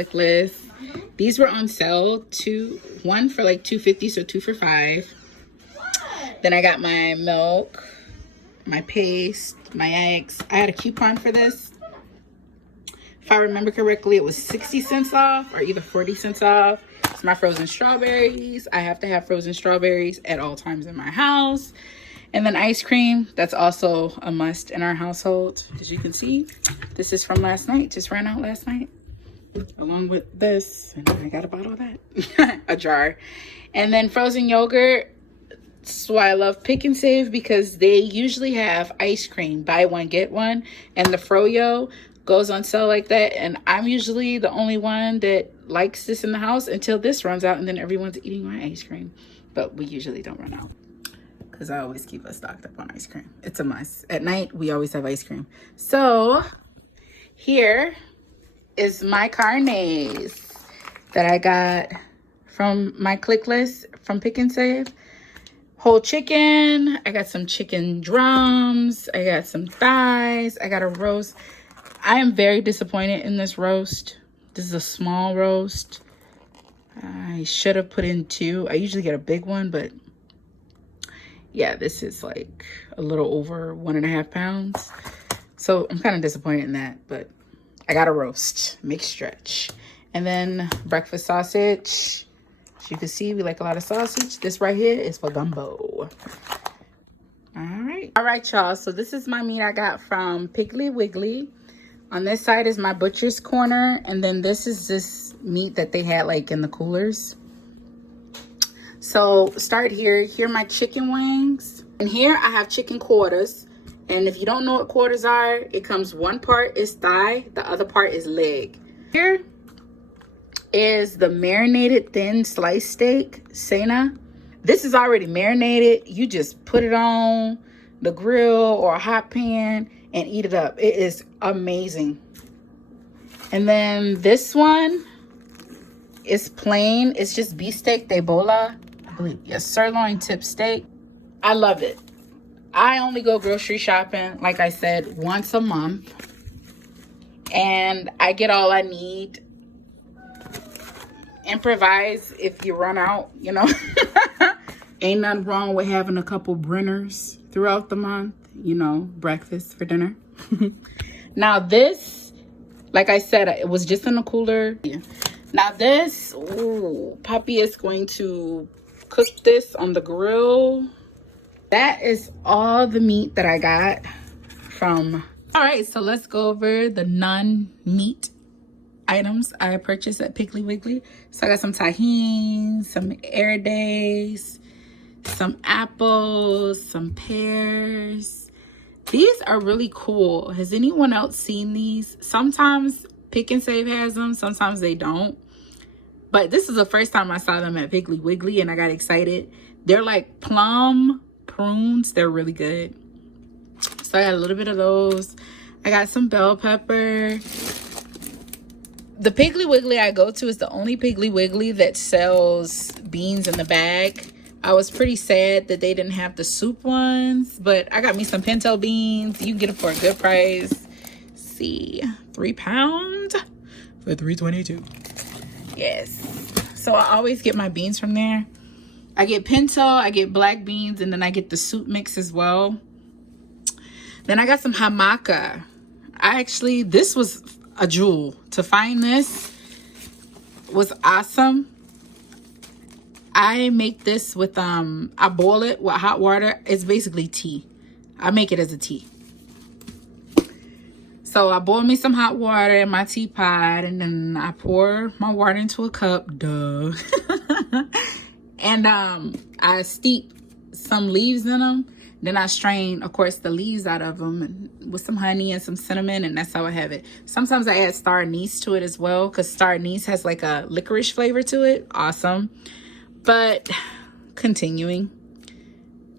Click List. These were on sale, one for like $2.50, so 2 for $5. Then I got my milk, my paste, my eggs. I had a coupon for this. If I remember correctly, it was 60 cents off or either 40 cents off. It's my frozen strawberries. I have to have frozen strawberries at all times in my house. And then ice cream, that's also a must in our household. As you can see, this is from last night, just ran out last night. Along with this, and I got a bottle of that, a jar. And then frozen yogurt. So I love Pick and Save because they usually have ice cream, buy one, get one. And the Froyo goes on sale like that. And I'm usually the only one that likes this in the house until this runs out, and then everyone's eating my ice cream. But we usually don't run out because I always keep us stocked up on ice cream. It's a must. At night, we always have ice cream. So here is my carnes that I got from my Click List from Pick and Save. Whole chicken. I got some chicken drums. I got some thighs. I got a roast. I am very disappointed in this roast. This is a small roast. I should have put in 2. I usually get a big one, but yeah, this is like a little over 1.5 pounds. So I'm kind of disappointed in that, but I got a roast, mixed stretch. And then breakfast sausage. As you can see, we like a lot of sausage. This right here is for gumbo. All right, y'all. So this is my meat I got from Piggly Wiggly. On this side is my butcher's corner. And then this is this meat that they had like in the coolers. So start here. Here are my chicken wings. And here I have chicken quarters. And if you don't know what quarters are, it comes one part is thigh, the other part is leg. Here is the marinated thin sliced steak, Sena. This is already marinated. You just put it on the grill or a hot pan and eat it up. It is amazing. And then this one is plain. It's just beef steak de bola, I believe. Yes, sirloin tip steak. I love it. I only go grocery shopping, like I said, once a month. And I get all I need. Improvise if you run out, you know. Ain't nothing wrong with having a couple Brenners throughout the month. You know, breakfast for dinner. Now this, like I said, it was just in the cooler. Now this, ooh, Puppy is going to cook this on the grill. That is all the meat that I got from. All right, so let's go over the non-meat items I purchased at Piggly Wiggly. So I got some tahini, some air days, some apples, some pears. These are really cool. Has anyone else seen these? Sometimes Pick and Save has them, sometimes they don't. But this is the first time I saw them at Piggly Wiggly and I got excited. They're like plum prunes. They're really good. So I got a little bit of those. I got some bell pepper. The Piggly Wiggly I go to is the only Piggly Wiggly that sells beans in the bag. I was pretty sad that they didn't have the soup ones, but I got me some pinto beans. You can get them for a good price. Let's see, 3 pounds for $3.22. Yes. So I always get my beans from there. I get pinto, I get black beans, and then I get the soup mix as well. Then I got some hamaka. This was a jewel. To find this was awesome. I make this with, I boil it with hot water. It's basically tea. I make it as a tea. So I boil me some hot water in my teapot, and then I pour my water into a cup. Duh. And I steep some leaves in them. Then I strain, of course, the leaves out of them with some honey and some cinnamon, and that's how I have it. Sometimes I add star anise to it as well, because star anise has like a licorice flavor to it. Awesome. But continuing,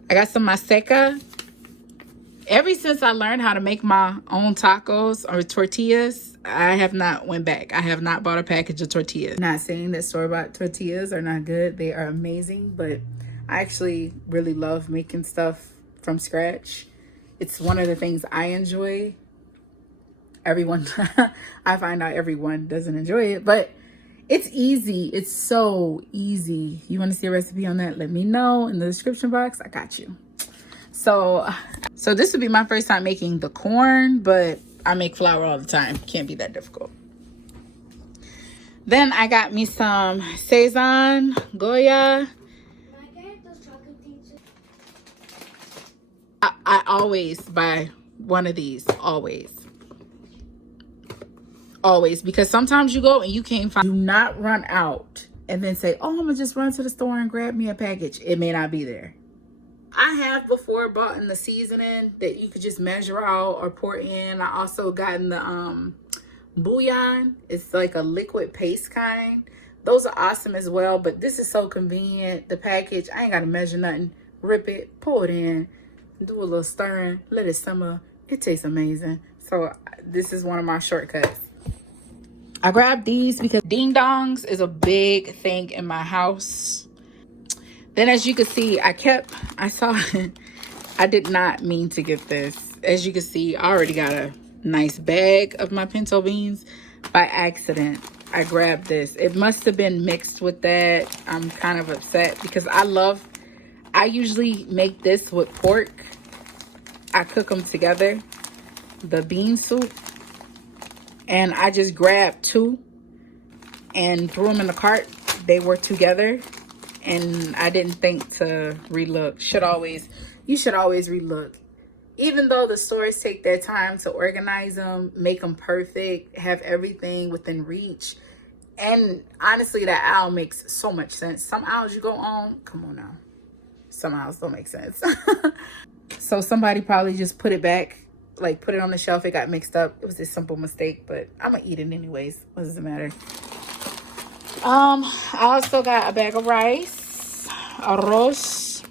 I got some maseca. Ever since I learned how to make my own tacos or tortillas, I have not went back. I have not bought a package of tortillas. Not saying that store-bought tortillas are not good. They are amazing, but I actually really love making stuff from scratch. It's one of the things I enjoy. everyone, I find out everyone doesn't enjoy it, but it's easy. It's so easy. You want to see a recipe on that? Let me know in the description box. I got you. So this would be my first time making the corn, but I make flour all the time. Can't be that difficult. Then I got me some Seitan, Goya. I always buy one of these, always, because sometimes you go and you can't find. Do not run out and then say, oh, I'm gonna just run to the store and grab me a package. It may not be there. I have before bought in the seasoning that you could just measure out or pour in. I also gotten the bouillon. It's like a liquid paste kind. Those are awesome as well, but this is so convenient. The package, I ain't gotta measure nothing. Rip it, pour it in, do a little stirring, let it simmer. It tastes amazing. So this is one of my shortcuts. I grabbed these because ding dongs is a big thing in my house. Then as you can see, I saw I did not mean to get this. As you can see, I already got a nice bag of my pinto beans. By accident, I grabbed this. It must have been mixed with that. I'm kind of upset because I usually make this with pork. I cook them together, the bean soup. And I just grabbed two and threw them in the cart. They were together. And I didn't think to relook. You should always relook. Even though the stores take their time to organize them, make them perfect, have everything within reach. And honestly, that aisle makes so much sense. Some aisles you go on, come on now. Some aisles don't make sense. So somebody probably just put it back, like put it on the shelf. It got mixed up. It was a simple mistake, but I'm gonna eat it anyways. What does it matter? I also got a bag of rice, arroz.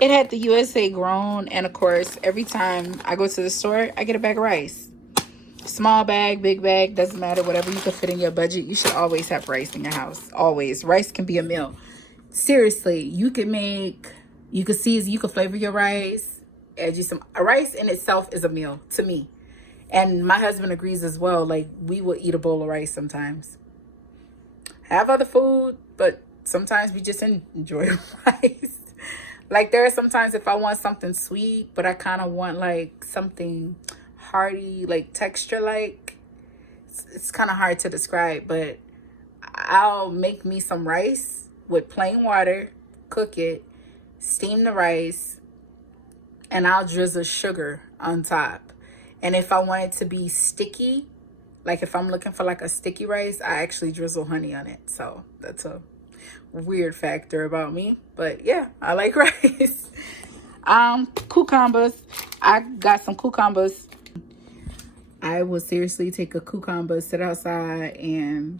It had the USA grown, and of course, every time I go to the store, I get a bag of rice. Small bag, big bag, doesn't matter. Whatever you can fit in your budget. You should always have rice in your house. Always. Rice can be a meal. Seriously, you can season, you can flavor your rice. Add you some rice in itself is a meal to me. And my husband agrees as well. Like, we will eat a bowl of rice sometimes. Have other food, but sometimes we just enjoy rice. Like, there are sometimes if I want something sweet, but I kind of want like something hearty, like texture, like it's kind of hard to describe, but I'll make me some rice with plain water, cook it, steam the rice, and I'll drizzle sugar on top. And if I want it to be sticky, like if I'm looking for like a sticky rice, I actually drizzle honey on it. So that's a weird factor about me. But yeah, I like rice. Cucumbers. I got some cucumbers. I will seriously take a cucumber, sit outside, and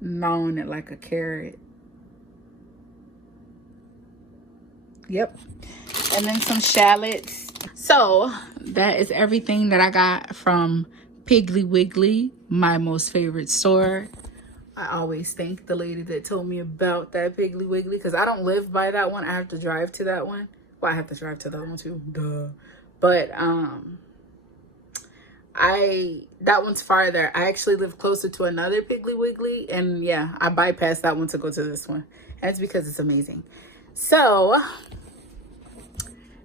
gnaw on it like a carrot. Yep. And then some shallots. So that is everything that I got from Piggly Wiggly, my most favorite store. I always thank the lady that told me about that Piggly Wiggly because I don't live by that one. I have to drive to that one. Well, I have to drive to the other one too. Duh. But that one's farther. I actually live closer to another Piggly Wiggly, and yeah, I bypassed that one to go to this one. And it's because it's amazing. So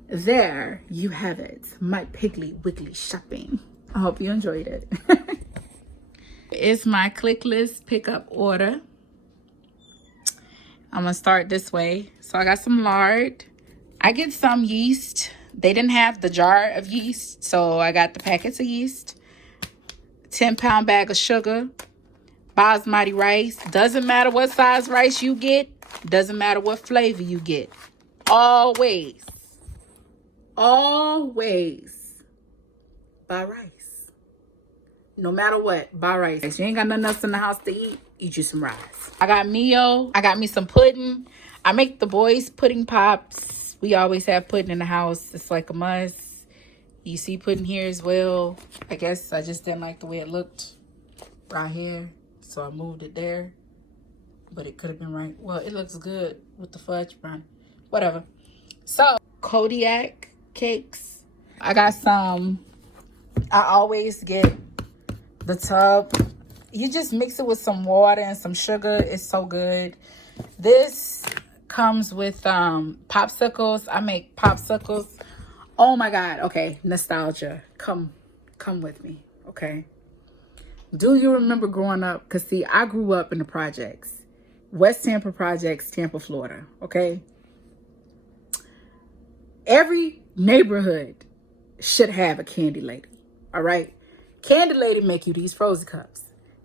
there you have it, my Piggly Wiggly shopping. I hope you enjoyed it. It's my Click List pickup order. I'm gonna start this way. So I got some lard. I get some yeast. They didn't have the jar of yeast, so I got the packets of yeast. 10-pound bag of sugar. Basmati rice. Doesn't matter what size rice you get. Doesn't matter what flavor you get. Always buy rice. No matter what, buy rice. If you ain't got nothing else in the house to eat you some rice. I got meal. I got me some pudding. I make the boys pudding pops. We always have pudding in the house. It's like a must. You see pudding here as well. I guess I just didn't like the way it looked right here, so I moved it there. But it could have been right. Well, it looks good with the fudge brownie. Whatever. So, Kodiak cakes. I got some I always get the tub. You just mix it with some water and some sugar. It's so good. This comes with popsicles. I make popsicles. Oh my God. Okay, nostalgia. Come with me. Okay. Do you remember growing up? Because see, I grew up in the projects. West Tampa Projects, Tampa, Florida. Okay. Every neighborhood should have a candy lady. All right. Candy lady make you these frozen cups.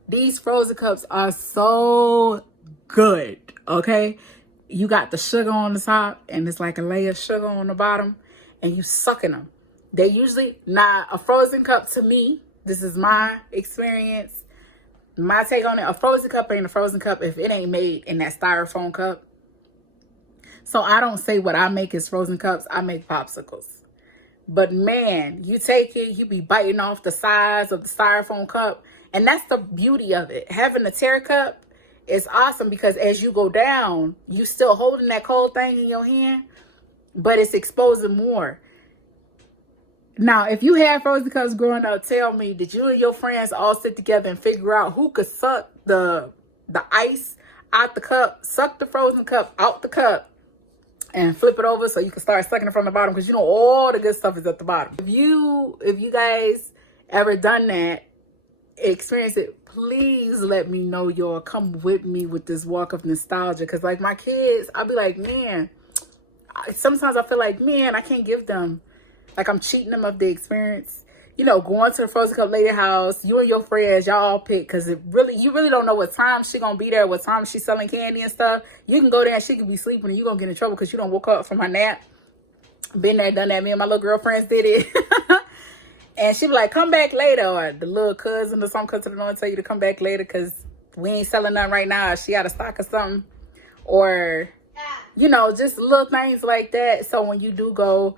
These frozen cups are so good. Okay. You got the sugar on the top and it's like a layer of sugar on the bottom and you sucking them. They usually, not a frozen cup to me. This is my experience. My take on it, a frozen cup ain't a frozen cup if it ain't made in that styrofoam cup. So I don't say what I make is frozen cups. I make popsicles. But man, you take it, you be biting off the sides of the styrofoam cup. And that's the beauty of it. Having a tear cup is awesome because as you go down, you still holding that cold thing in your hand, but it's exposing more. Now, if you had frozen cups growing up, tell me, did you and your friends all sit together and figure out who could suck the ice out the cup, suck the frozen cup out the cup, and flip it over so you can start sucking it from the bottom? Because you know all the good stuff is at the bottom. If you guys ever done that, experience it, please let me know, y'all. Come with me with this walk of nostalgia. Because like my kids, I'll be like, man, sometimes I feel like, man, I can't give them, like I'm cheating them of the experience. You know, going to the frozen cup lady house, you and your friends, y'all all pick, because you really don't know what time she gonna be there, what time she's selling candy and stuff. You can go there and she can be sleeping and you gonna get in trouble because you don't woke up from her nap. Been there, done that. Me and my little girlfriends did it. And she be like, come back later. Or the little cousin or something comes to the door and tell you to come back later because we ain't selling nothing right now. She got a stock or something. Or, you know, just little things like that. So when you do go,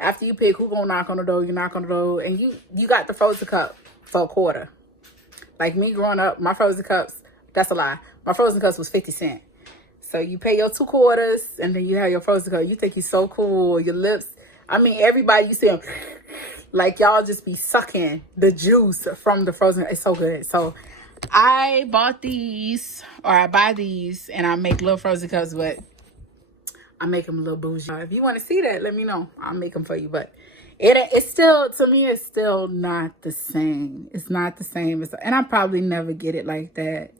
after you pick who gonna knock on the door, you knock on the door, and you got the frozen cup for $0.25. Like me growing up, my frozen cups, that's a lie. My frozen cups was 50 cents. So you pay your $0.25 and then you have your frozen cup. You think you're so cool. Your lips, I mean, everybody, you see them, like y'all just be sucking the juice from the frozen. It's so good. So I bought these, or I buy these, and I make little frozen cups, but I make them a little bougie. If you want to see that, let me know. I'll make them for you. But it's still, to me, it's still not the same. It's not the same. And I probably never get it like that.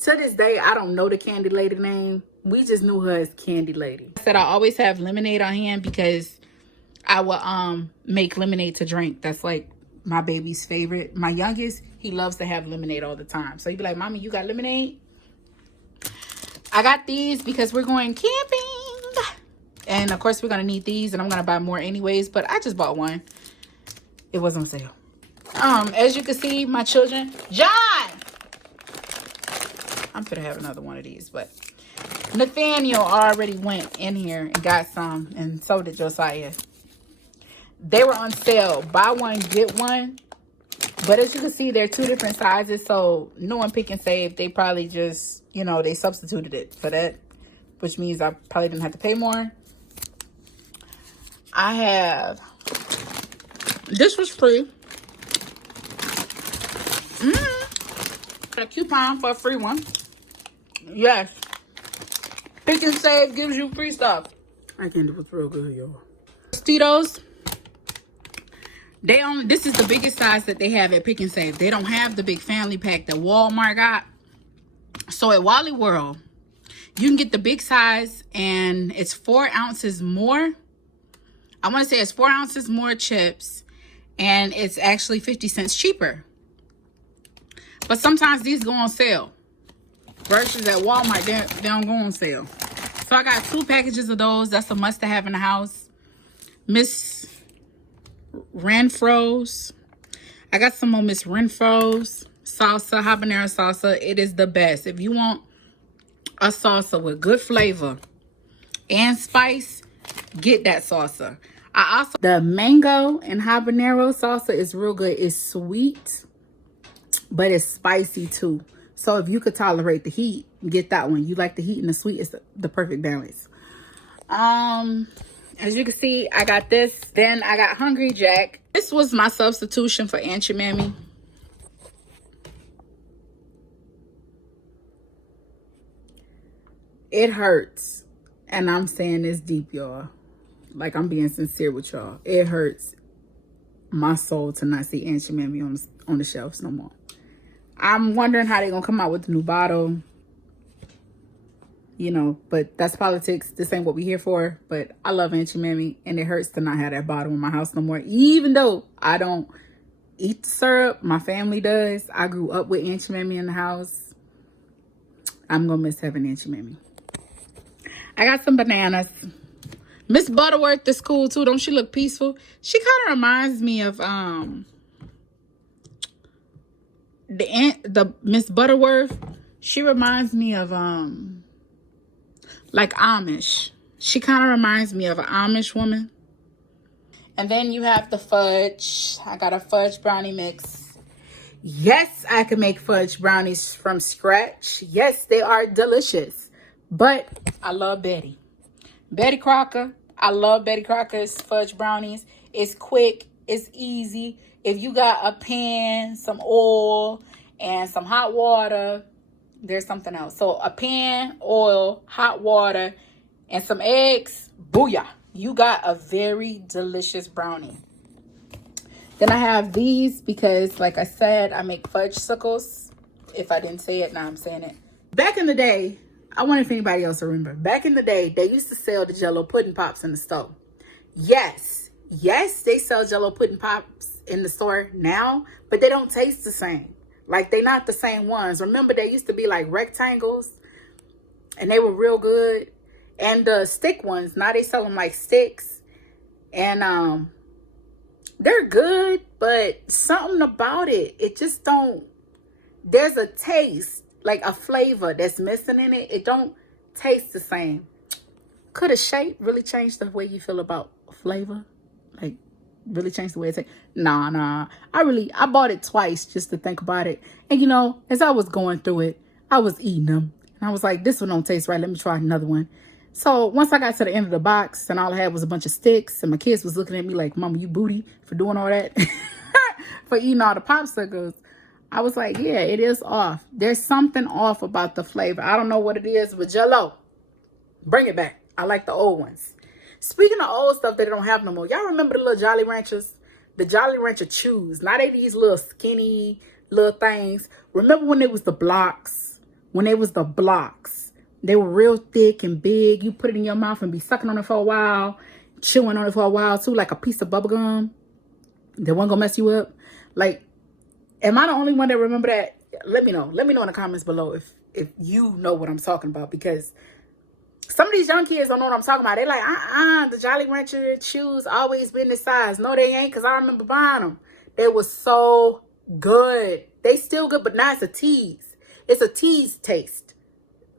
To this day, I don't know the candy lady name. We just knew her as Candy Lady. I said I always have lemonade on hand because I will make lemonade to drink. That's like my baby's favorite. My youngest, he loves to have lemonade all the time. So he'd be like, Mommy, you got lemonade? I got these because we're going camping. And of course, we're going to need these. And I'm going to buy more anyways. But I just bought one. It was on sale. As you can see, my children. John! I'm finna have another one of these. But Nathaniel already went in here and got some. And so did Josiah. They were on sale. Buy one, get one. But as you can see, they're two different sizes. So knowing Pick and Save, they probably just, you know, they substituted it for that. Which means I probably didn't have to pay more. I have, this was free. A coupon for a free one. Yes. Pick and Save gives you free stuff. I can't do it real good, y'all. Tostitos. This is the biggest size that they have at Pick and Save. They don't have the big family pack that Walmart got. So at Wally World, you can get the big size and it's 4 ounces more. I want to say it's 4 ounces more chips and it's actually 50 cents cheaper. But sometimes these go on sale versus at Walmart, they don't go on sale. So I got 2 packages of those. That's a must to have in the house. Miss Renfro's. I got some more Miss Renfro's salsa, habanero salsa. It is the best. If you want a salsa with good flavor and spice, get that salsa. The mango and habanero salsa is real good. It's sweet, but it's spicy too. So if you could tolerate the heat, get that one. You like the heat and the sweet, it's the perfect balance. As you can see, I got this. Then I got Hungry Jack. This was my substitution for Aunt Your Mammy. It hurts. And I'm saying this deep, y'all. Like, I'm being sincere with y'all. It hurts my soul to not see Aunt Your Mammy on the shelves no more. I'm wondering how they're going to come out with the new bottle. You know, but that's politics. This ain't what we here for. But I love Aunt Your Mammy, and it hurts to not have that bottle in my house no more. Even though I don't eat the syrup, my family does. I grew up with Aunt Your Mammy in the house. I'm going to miss having Aunt Your Mammy. I got some bananas. Miss Butterworth is cool too. Don't she look peaceful? She kind of reminds me of the Miss Butterworth. She reminds me of like Amish. She kind of reminds me of an Amish woman. And then you have the fudge. I got a fudge brownie mix. Yes, I can make fudge brownies from scratch. Yes, they are delicious. But I love Betty. Betty Crocker. I love Betty Crocker's fudge brownies. It's quick. It's easy. If you got a pan, some oil, and some hot water, there's something else. So a pan, oil, hot water, and some eggs. Booyah. You got a very delicious brownie. Then I have these because, like I said, I make fudge sickles. If I didn't say it, now I'm saying it. Back in the day, I wonder if anybody else remember. Back in the day, they used to sell the Jell-O pudding pops in the store. Yes, they sell Jell-O pudding pops in the store now, but they don't taste the same. Like, they're not the same ones. Remember, they used to be like rectangles, and they were real good. And the stick ones, now they sell them like sticks. And they're good, but something about it just don't, there's a taste, like a flavor that's missing in it. It don't taste the same. Could a shape really change the way you feel about flavor? Like, really change the way it tastes? Nah. I bought it twice just to think about it. And you know, as I was going through it, I was eating them. And I was like, this one don't taste right. Let me try another one. So once I got to the end of the box and all I had was a bunch of sticks, and my kids was looking at me like, Mama, you booty for doing all that? For eating all the popsicles. I was like, yeah, it is off. There's something off about the flavor. I don't know what it is, but Jell-O, bring it back. I like the old ones. Speaking of old stuff that they don't have no more, y'all remember the little Jolly Ranchers? The Jolly Rancher Chews. Now they these little skinny little things. Remember when it was the blocks? When they was the blocks. They were real thick and big. You put it in your mouth and be sucking on it for a while. Chewing on it for a while too, like a piece of bubble gum. That wasn't gonna mess you up. Like, am I the only one that remember that? Let me know. Let me know in the comments below if you know what I'm talking about. Because some of these young kids don't know what I'm talking about. They like, the Jolly Rancher Chews always been this size. No, they ain't, because I remember buying them. They was so good. They still good, but now it's a tease. It's a tease taste.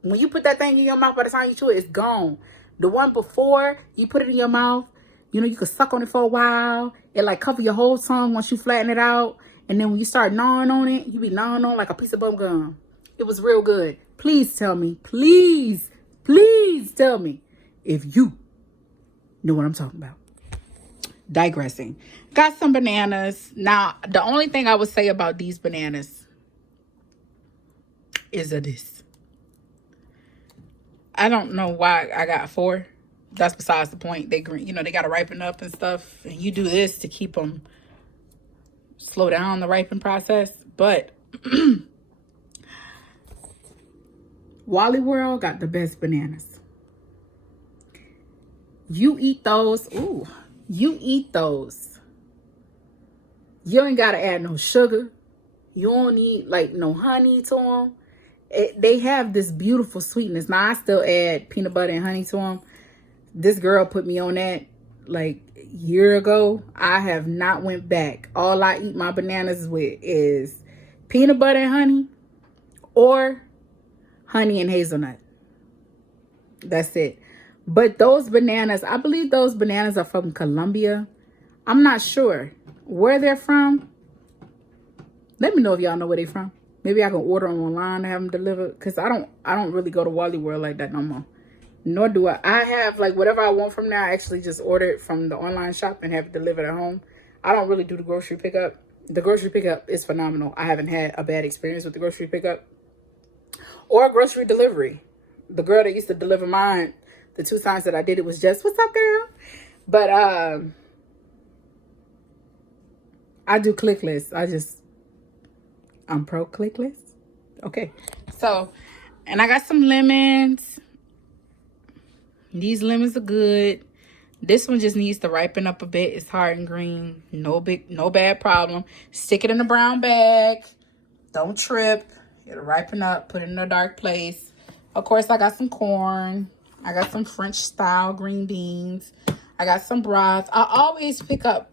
When you put that thing in your mouth, by the time you chew it, it's gone. The one before, you put it in your mouth, you know, you could suck on it for a while. It like cover your whole tongue once you flatten it out. And then when you start gnawing on it, you be gnawing on like a piece of bubble gum. It was real good. Please tell me, please tell me if you know what I'm talking about. Digressing. Got some bananas. Now, the only thing I would say about these bananas is this. I don't know why I got 4. That's besides the point. They green, you know, they got to ripen up and stuff. And you do this to keep them, slow down the ripen process. But Wally World got the best bananas. You eat those. Ooh, you eat those. You ain't got to add no sugar. You don't need like no honey to them. They have this beautiful sweetness. Now, I still add peanut butter and honey to them. This girl put me on that like a year ago. I have not went back. All I eat my bananas with is peanut butter and honey or honey and hazelnut. That's it. But those bananas, I believe those bananas are from Colombia. I'm not sure where they're from. Let me know if y'all know where they're from. Maybe I can order them online and have them delivered. Because I don't really go to Wally World like that no more. Nor do I. I have like whatever I want from there. I actually just order it from the online shop and have it delivered at home. I don't really do the grocery pickup. The grocery pickup is phenomenal. I haven't had a bad experience with the grocery pickup or grocery delivery. The girl that used to deliver mine, the 2 times that I did it was just, what's up, girl? But I do Click List. I'm pro Click List. Okay. So, and I got some lemons. These lemons are good. This one just needs to ripen up a bit. It's hard and green. No bad problem. Stick it in a brown bag. Don't trip. It'll ripen up. Put it in a dark place. Of course, I got some corn. I got some French style green beans. I got some broth. I always pick up.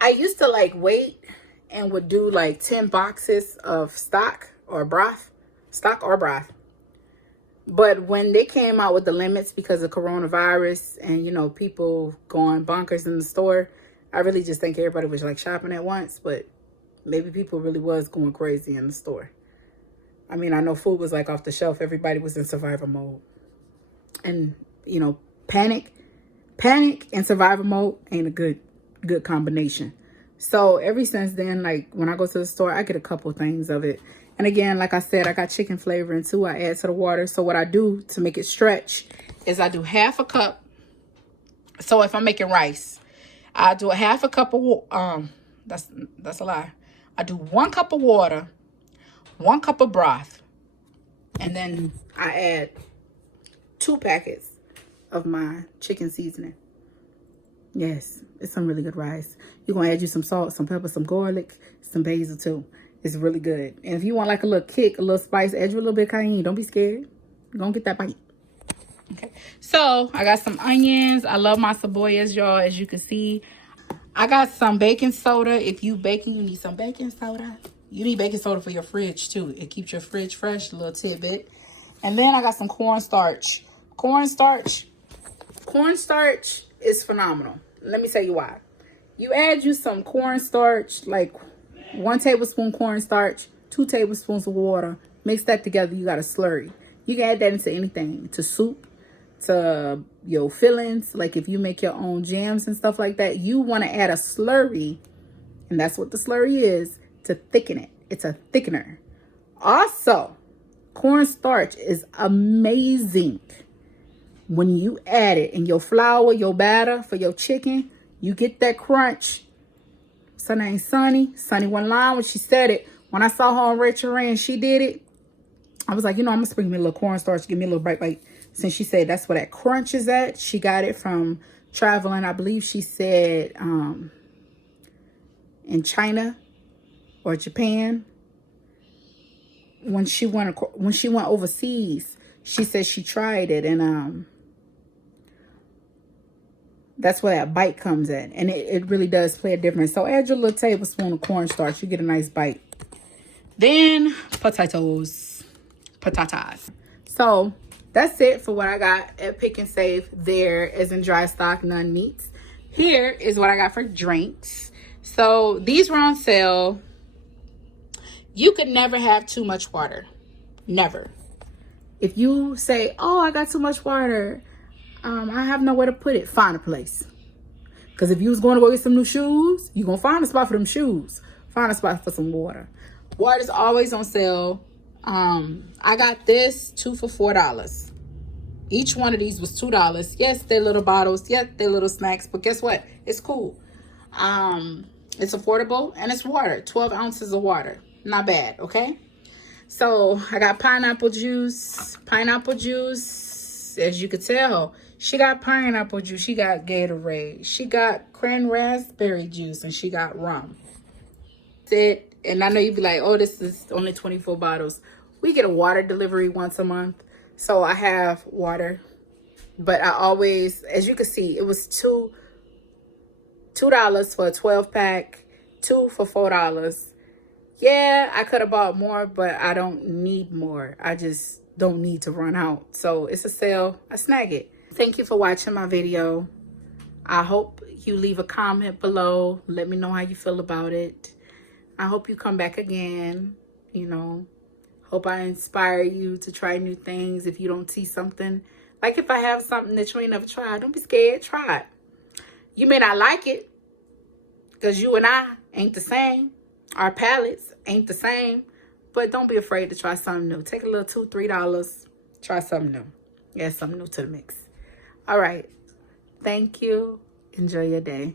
I used to like wait and would do like 10 boxes of stock or broth. But when they came out with the limits because of coronavirus and, you know, people going bonkers in the store, I really just think everybody was like shopping at once. But maybe people really was going crazy in the store. I mean, I know food was like off the shelf. Everybody was in survival mode. And, you know, panic and survival mode ain't a good combination. So ever since then, like when I go to the store, I get a couple things of it. And again, like I said, I got chicken flavoring too. I add to the water. So what I do to make it stretch is I do half a cup. So if I'm making rice, I do a half a cup of that's a lie. I do 1 cup of water, 1 cup of broth, and then I add 2 packets of my chicken seasoning. Yes, it's some really good rice. You're going to add you some salt, some pepper, some garlic, some basil too. It's really good. And if you want like a little kick, a little spice, add you a little bit of cayenne. Don't be scared. You're going to get that bite. Okay. So I got some onions. I love my cebollas, y'all, as you can see. I got some baking soda. If you baking, you need some baking soda. You need baking soda for your fridge too. It keeps your fridge fresh, a little tidbit. And then I got some cornstarch. Cornstarch is phenomenal. Let me tell you why. You add you some cornstarch, like 1 tablespoon cornstarch, 2 tablespoons of water. Mix that together. You got a slurry. You can add that into anything, to soup, to your fillings. Like if you make your own jams and stuff like that, you want to add a slurry, and that's what the slurry is, to thicken it. It's a thickener. Also, cornstarch is amazing. When you add it in your flour, your batter for your chicken, you get that crunch. Her name's Sunny. Sunny went live when she said it. When I saw her on Rachel Ray and she did it, I was like, you know, I'm going to sprinkle me a little cornstarch. Give me a little bite. Since she said that's where that crunch is at. She got it from traveling. I believe she said in China or Japan. When she went overseas, she said she tried it. And that's where that bite comes in. And it really does play a difference. So add your little tablespoon of cornstarch. You get a nice bite. Then potatoes. So that's it for what I got at Pick and Save there, as in dry stock, none meats. Here is what I got for drinks. So these were on sale. You could never have too much water. Never. If you say, oh, I got too much water, I have nowhere to put it, find a place. Because if you was going to go get some new shoes, you're going to find a spot for them shoes. Find a spot for some water. Water's always on sale. I got this 2 for $4. Each one of these was $2. Yes, they're little bottles. Yes, they're little snacks. But guess what? It's cool. It's affordable and it's water. 12 ounces of water. Not bad, okay? So I got pineapple juice. As you could tell, she got pineapple juice. She got Gatorade. She got cran raspberry juice. And she got rum. That's it. And I know you'd be like, oh, this is only 24 bottles. We get a water delivery once a month. So I have water. But I always, as you can see, it was $2 for a 12-pack. 2 for $4. Yeah, I could have bought more, but I don't need more. I just don't need to run out. So it's a sale. I snag it. Thank you for watching my video. I hope you leave a comment below. Let me know how you feel about it. I hope you come back again. You know, hope I inspire you to try new things. If you don't see something, like if I have something that you ain't never tried, don't be scared. Try it. You may not like it, Because you and I ain't the same. Our palettes ain't the same. But don't be afraid to try something new. Take a little $2, $3. Try something new. Add something new to the mix. All right. Thank you. Enjoy your day.